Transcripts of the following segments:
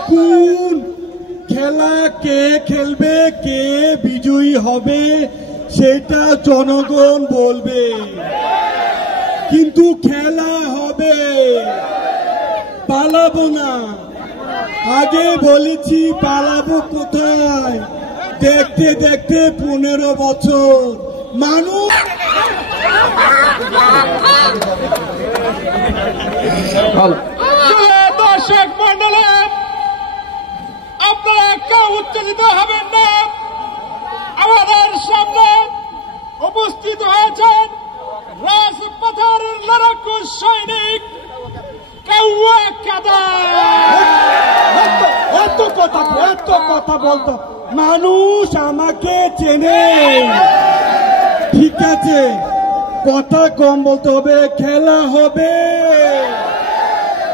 দেখুন খেলা কে খেলবে, কে বিজয়ী হবে সেটা জনগণ বলবে, কিন্তু খেলা হবে, পালাবো না। আগে বলেছি পালাবো কোথায়, দেখতে দেখতে 15 বছর মানুষ দর্শক মন্ডলী, আপনারা কেউ উত্তেজিত হবেন না। আমাদের সামনে উপস্থিত হয়েছেন রাজপথের লড়াকু সৈনিক কাউয়া কাদা। এত কথা বলতো মানুষ আমাকে চেনে, ঠিক আছে, কথা কম বলতে হবে, খেলা হবে।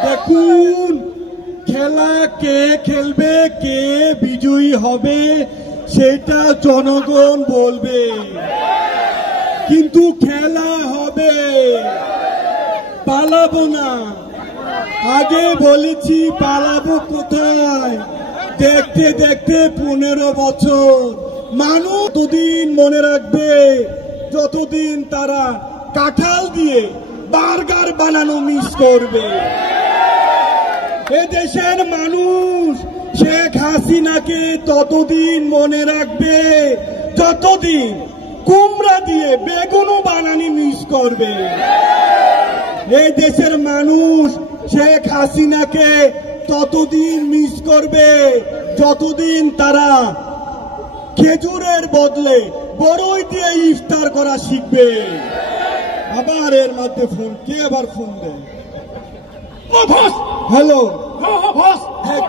দেখুন খেলা কে খেলবে, কে বিজয়ী হবে সেটা জনগণ বলবে, কিন্তু খেলা হবে, পালাবো না। আগে বলেছি পালাবো কোথায়, দেখতে দেখতে 15 বছর মানুষ ততদিন মনে রাখবে যতদিন তারা কাঁঠাল দিয়ে বার্গার বানানো মিস করবে। এদেশের মানুষ শেখ হাসিনাকে ততদিন মনে রাখবে যতদিন কুমড়া দিয়ে বেগুনও বানানি মিস করবে। এই দেশের মানুষ শেখ হাসিনাকে ততদিন মিস করবে যতদিন তারা খেজুরের বদলে বড়ই দিয়ে ইফতার করা শিখবে। আবার এর মধ্যে ফোন, কে আবার ফোন দেয়? হ্যালো,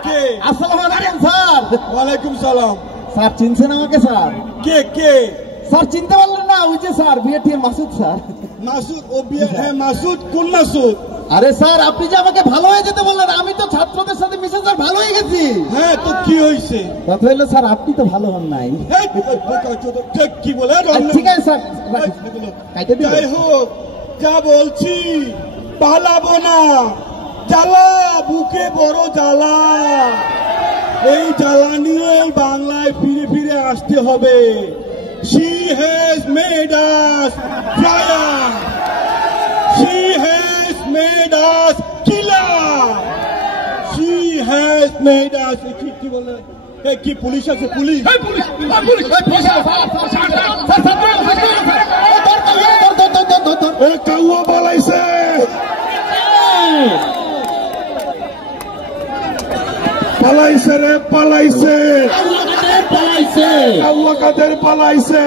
কে? আসসালামু আলাইকুম স্যার। ওয়ালাইকুম সালাম। স্যার চিনছেন আমাকে? স্যার কে? স্যার চিনতে পারলেন না? ওই যে স্যার বিএটিএম মাসুদ স্যার। মাসুদ? ও হ্যাঁ মাসুদ। কোন মাসুদ? আরে স্যার আপনি যে আমাকে ভালো হয়ে যেতে বললেন, আমি তো ছাত্রদের সাথে মিশে স্যার ভালো হয়ে গেছি। হ্যাঁ তো কি হয়েছে? কথা হইলো স্যার আপনি তো ভালো হন নাই। কি বলে? ঠিক আছে স্যার, যাই হোক, যা বলছি পালাবো না। জ্বালা বুকে বড় জ্বালা, এই জ্বালা নিয়ে বাংলায় ফিরে ফিরে আসতে হবে। She has made us fire. She has made us killer. She has made us কি বলে? কি পুলিশ আছে? পুলিশ কাউয়া পালাইছে, পালাইছে রে, পালাইছে কাউয়া কাদের পালাইছে।